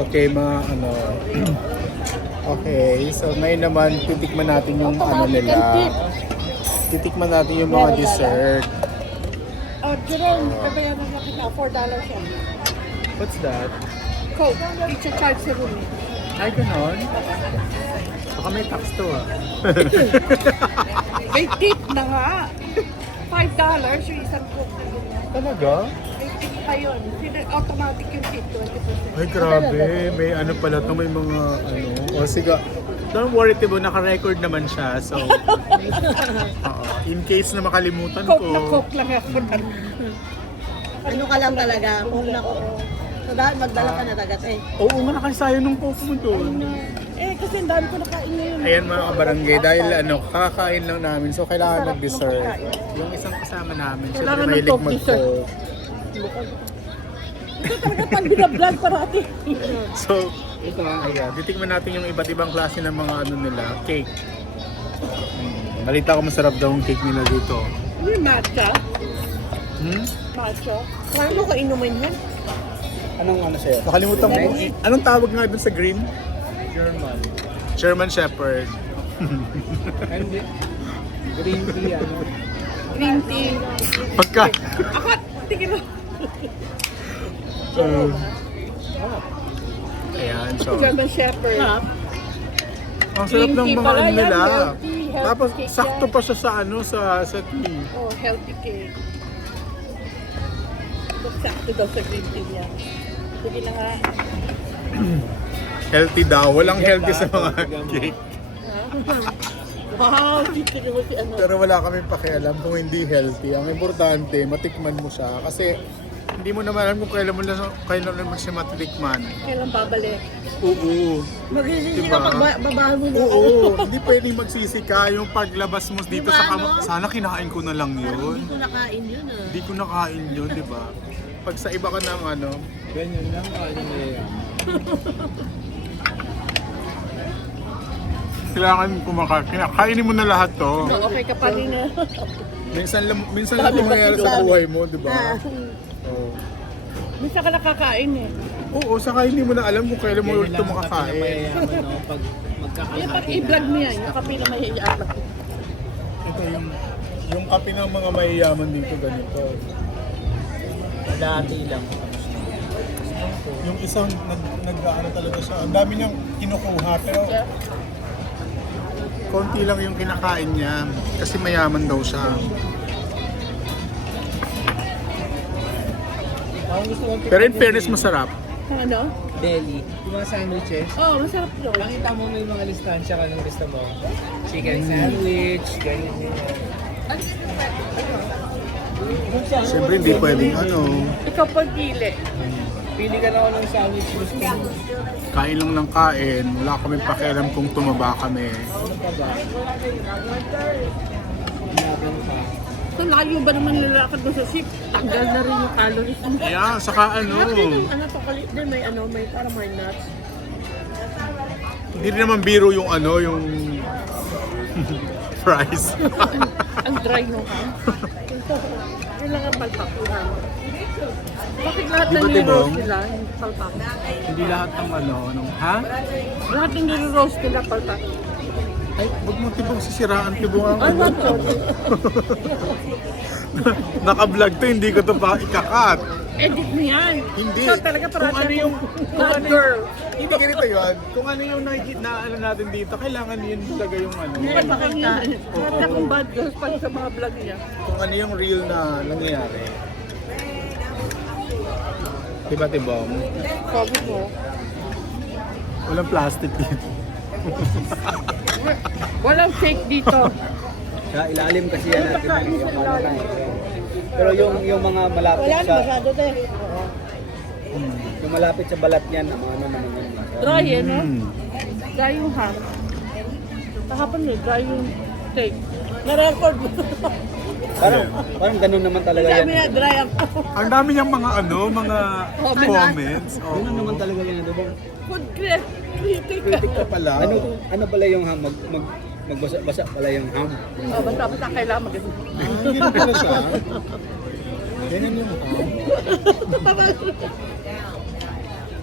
Okay, mga ano. Okay, so ngayon naman titikman natin yung ano nila. Titikman natin yung mga dessert. Oh, Jerome, kabayaran na kita. $4 yan. What's that? Coke. Pizza charge sa room. Ay, ganon? Baka may tax to ah. May tip na nga. $5 yung isang Coke na ganyan. Talaga? May tip pa yun. Automatic yung tip, 20%. Ay, grabe. May ano pala to, may mga ano. O sige, don't worry, Tibo, naka-record naman siya. So, in case na makalimutan Coke ko. na Coke lang ako. Ano ka lang talaga, kung nako. So dahil magdala ka na tagat eh. Oo nga, nakasayo nung coke mo doon. Eh, kasi ang dami ko nakain ngayon. Ayan mga kabarangay, dahil ano, kakain lang namin. So, kailangan mag-dessert. Yung isang kasama namin, syempre Kailangan ng mahilig Coke dessert. mag-coke. Ito talaga pang binablog parati. So, ayan, titikman natin yung iba't ibang klase ng mga ano nila, cake. Balita ko masarap daw ang cake nila dito. Ano yung matcha? Matcha? Paano ko inumin yan? Anong ano sa'yo? Nakalimutan ko. Anong tawag nga dun sa green? German Shepherd. Hindi. Green tea, ano? Green tea. Pagka... Ako, tingin mo. Ayan, so... German Shepherd. Ang sarap ng Green tea mga pala ano yan, nila. healthy Tapos, cake sakto yan. pa siya sa ano, sa tea. Oh, healthy cake. Sakto daw sa green tea yan. Sige na nga. Healthy daw. Walang healthy sa mga cake. Wow, tingin mo si ano. Pero wala kami pakialam kung hindi healthy. Ang importante, matikman mo siya. Kasi, hindi mo naman alam kung kailan naman siya matitikman. Kailan babalik? Oo. Magsisisi Diba? ka pag babahan mo na. Oo. Hindi pwedeng magsisi ka yung paglabas mo dito Diba, sa no? Sana kinain ko na lang Hindi yun. ko nakain yun ah. Hindi ko nakain yun, di ba? Pag sa iba ka ng ano, Ganyan lang, ano na yan. kailangan kinakainin mo na lahat to. Okay ka pa rin na. Minsan lang mangyayari sa buhay mo, di ba? Oo. Minsan ka nakakain eh. Oo, saka hindi mo na alam kung kailan mo ulit ito makakain. Mayayaman, no? Pag Yung pag magkakalaki i-vlog mo yan, yung kape na may i-vlog. Ito yung kape ng mga mayayaman dito ganito. Dati lang. Yung isang nag-ano talaga siya. Ang dami niyang kinukuha pero konti lang yung kinakain niya kasi mayaman daw siya. Ang gusto mong Pero in fairness masarap. Ano? deli. Yung mga sandwiches. Oh, masarap yun. Nakita mo may mga listansya ka ng gusto mo. Chicken sandwich, ganyan yun. Siyempre hindi pwedeng ano, Ikaw pagpili. Pili ka lang ng sandwich gusto mo. kain lang ng kain. Wala kaming pakialam kung tumaba kami. Ano pa ba? Hinapan ka. So, layo ba naman nilalakad mo sa ship? Tanggal na rin yung calories mo. Yeah, saka ano, Ano to, din may ano, may parang may nuts. hindi rin naman biro yung ano, yung fries. Ang dry mo ha. Kailangan palpak. Bakit lahat Di ng ba, nire-roast Tibong? nila, yung palpak? Hindi lahat ng ano, ha? Lahat ng nire-roast nila, palpak. Ay, wag mo tibong sisiraan, tibong ang Ano to? Naka-vlog to, hindi ko to pa ikakat. Edit mo yan. Hindi. Ikaw talaga Kung ano yung, bad girl. hindi ganito yun. Kung ano yung nakikita na ano natin dito, kailangan yun talaga yung ano. Bakit makita? Lahat akong bad girls pa sa mga vlog niya. Kung ano yung real na nangyayari. Diba, tibong? Sabi mo. Walang plastic dito. Walang fake dito. Sa ilalim kasi yan natin. Yung ano na eh. Pero yung mga malapit Wala na sa masyado tayo. yung malapit sa balat niyan, ano naman yun. Dry eh, no? Mm. Dry yung ham. Kahapon eh, dry yung steak. Na-record mo. Parang ganun naman talaga yan. Sabi niya, dry ang Ang dami niyang mga ano, mga comments. Ganun naman talaga yan. Diba? food critic. Critic ka pala. Ano pala yung ham? Magbasa pala yung ham. Oh, basta kailangan maganda. Ganyan pala siya. Ganyan yung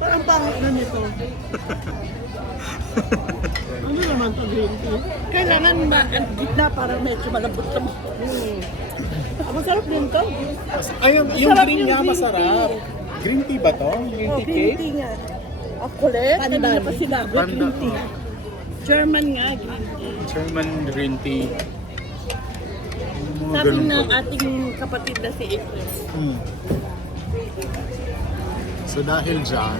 Ang pangit na nito. Ano naman to green tea? Kailangan ang gitna para medyo malambot-lambot. Ang masarap din to. Ay, yung Masarap green yung nga green masarap. Green tea ba to? Green Oh, tea green cake? tea nga. Ang kulit, Pandan. kanina pa sinabi, Pandan, green tea. oh. German nga, green tea. German green tea. Mga Sabi ganun ng po. ating kapatid na si April. So dahil dyan,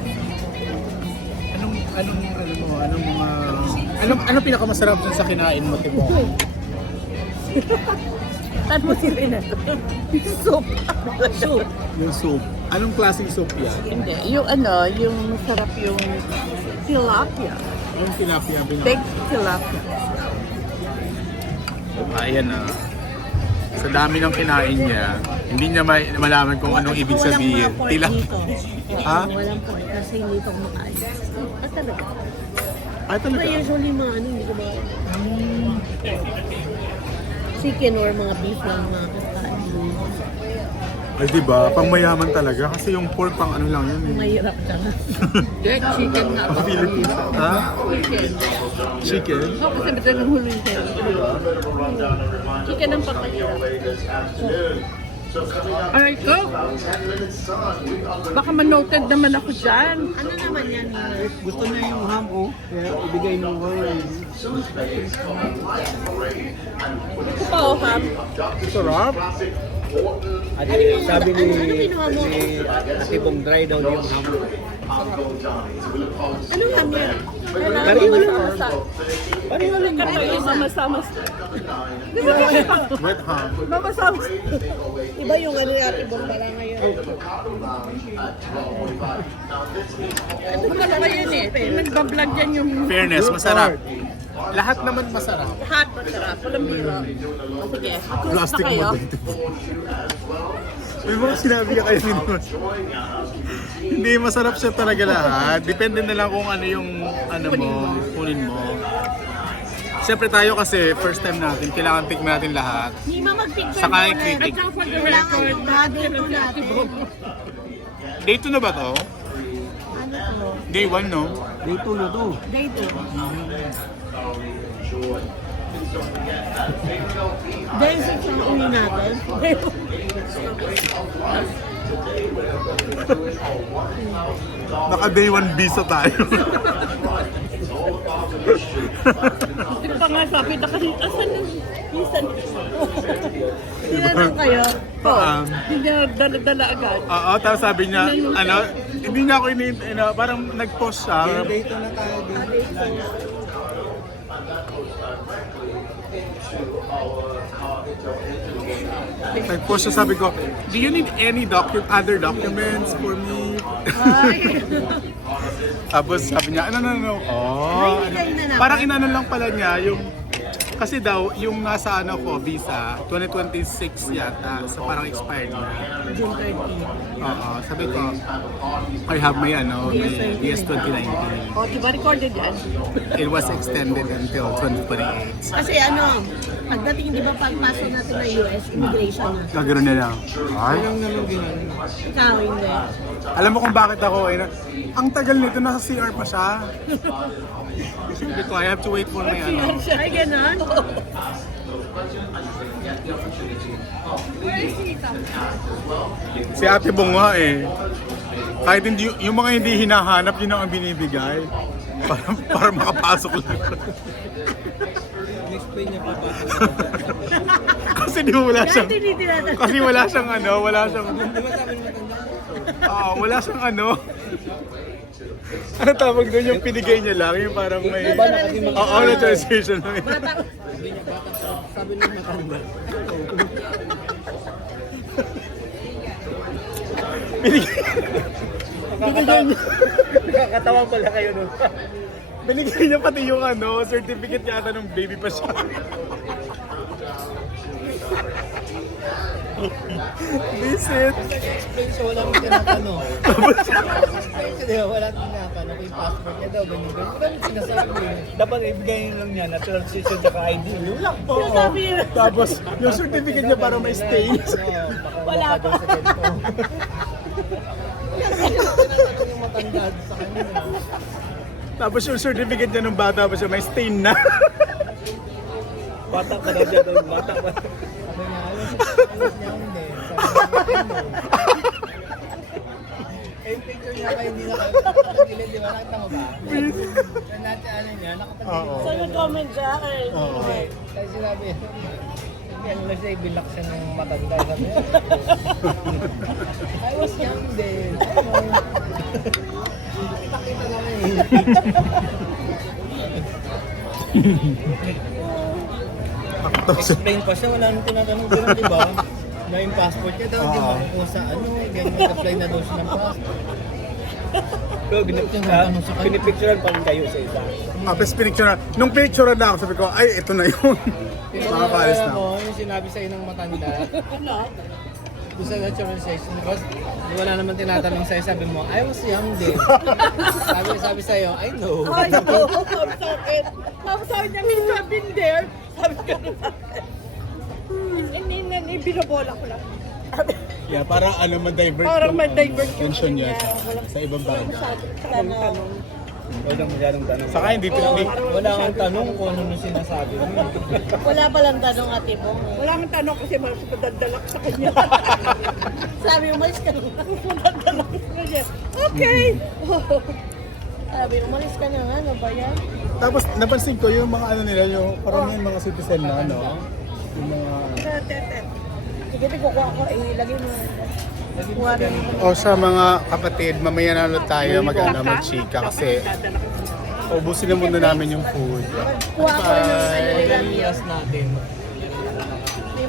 anong pinakamasarap dun sa kinain mo, Timo? Saan mo si Renato? Soup. Soup. Yung soup. Anong klaseng soup yan? Hindi. Yung ano, yung masarap yung tilapia. Anong tilapia Baked tilapia. Ayan na. Sa dami ng kinain niya, hindi niya malaman kung anong ibig sabihin. Walang mga Tila. pork dito. Ha? Walang pork kasi hindi ito kumakain. At talaga. Ay, talaga? Pero usually mga ano, hindi ko ba chicken or mga beef lang mga kakain. Ay, diba? Pang mayaman talaga. Kasi yung pork pang ano lang yun. Eh. Mahirap ka na. Chicken nga Ang Philippines. Ha? Chicken? No, kasi ba't nang huli siya? Chicken ang pagkahirap. Aray ko! Baka manoted naman ako dyan. Ano naman yan? Gusto niya yung ham, oh. Kaya ibigay mo ko. Ito pa oh, ham. Sarap. At Ano sabi ni, ano kinuha mo? ni Ate Bong, dry daw yung ham. Anong ham yan? Kailangan Pareho lang. mamasa. Pareho lang. Kato yung mamasama. Wet ham. Mamasama. Iba yung ano yung ate bong pala ngayon. Ano ba yun eh? Yung nagbablog yan yung Fairness, masarap. Lahat naman masarap. hot masarap. Walang biro. O sige, cruise na Plastic kayo. mo dito. May mga sinabi ka kayo nito. Hindi, masarap siya talaga lahat. Depende na lang kung ano yung ano mo, kunin mo. Siyempre tayo kasi first time natin, kailangan tikman natin lahat. Hindi ma mag-picture Saka mo yung critic. At saka for the Kailangan record, yung bagay to natin. Day 2 na ba to? Ano to? Day 1 no? Day 2 na to. Day 2. Day 6 ang uwi natin. Naka day 1 visa tayo. Di pa nga sabi na kasi, asan yung isan? Tinanong kayo? Hindi niya dala-dala agad. Oo, tapos sabi niya, ano, hindi niya ako parang nag-post siya. Day 2 na tayo. Nag-post siya, sabi ko, do you need any other documents for me? Ay. Tapos sabi niya, no. Oh, Naibigay na naman. parang inano lang pala niya yung kasi daw yung nasa ano ko visa 2026 yata, so parang expired na. June 30. Oo, sabi ko I have my may DS 2019. O, di ba recorded yan? It was extended until 2028. Kasi ano, pagdating di ba pagpasok natin ng US, immigration na. Gagano'n na lang. Ay, Ikaw, hindi. alam mo kung bakit ako ang tagal nito, nasa CR pa siya. Sabi ko, I have to wait for my ano. Ay, ganon? Si Ate Bong nga kahit hindi, yung mga hindi hinahanap, yun ang binibigay. Para makapasok lang. Next pay niya pa ba? Kasi di mo wala siyang, Kahit hindi tinatanong. kasi wala siyang wala siyang, Di ba sabi ng matanda? wala siyang ano tawag doon, yung pinigay niya lang, yung parang may, Naturalization. naturalization. Bata, Sabi ng matanda. Nakakatawa pala kayo nun. Binigay niya pati yung certificate yata nung baby pa siya. Visit. Explain so wala mo tinatanong. Kasi wala tinatanong kung yung passport niya daw, ganyan. Wala mo sinasabi. Dapat ibigay nyo lang niya na transition tsaka ID. Yun lang po. sinasabi yun. Tapos yung certificate niya para may stains. Wala pa. matanda sa kanya. Tapos yung certificate niya nung bata pa siya, may stain na. Bata pa daw siya doon, bata pa. Sabi niya, alos niya hindi. Sabi niya, ano? Eh, yung picture niya pa hindi nakapagilid, di ba? Nakita mo ba? Yung natin, ano niya, nakapagilid. So nag-comment siya kay Oo. Kasi sinabi, hindi, ano lang siya, ibilak siya ng matanda. Sabi niya, I was young then. Kita-kita naman eh. Explain pa siya, wala nang tinatanong din, di ba? Na yung passport niya daw, di ba? Kung sa ano, ganyan, apply na daw siya ng passport. Pero pinipicturean pa rin kayo sa isa. Tapos pinicture na. Nung picture na ako, sabi ko, ay, ito na yun. Makakaalis na ako. Mo, yung sinabi sa'yo ng matanda, doon sa naturalization, because wala naman tinatanong sa'yo, sabi mo, I was young then. sabi sa'yo, I know. Ay, oo, sabi sa akin. Sabi niya, Miss, I've been there. Sabi ko sa akin. Hindi, binobola ko lang. Yeah, para ano, ma-divert Parang yung, ma-divert yung attention niya kanya. Walang- sa ibang bagay. Tanong. Walang masyadong tanong. Saka hindi Wala kang tanong kung ano nung sinasabi mo. Wala palang tanong, Ate Mo. Wala kang tanong kasi mas padadalak sa kanya. Sabi mo, umalis ka na. Padadalak sa kanya. Okay. Sabi, umalis ka na nga, ano ba yan? Tapos napansin ko yung mga ano nila, yung karamihan mga citizen na ano, yung mga... Sige, kukuha ko, ilagay mo. Kuha rin mo. O sa mga kapatid, mamaya na ulit tayo mag-chika kasi ubusin na muna namin yung food. Kuha ko rin ng ano nila. Last natin.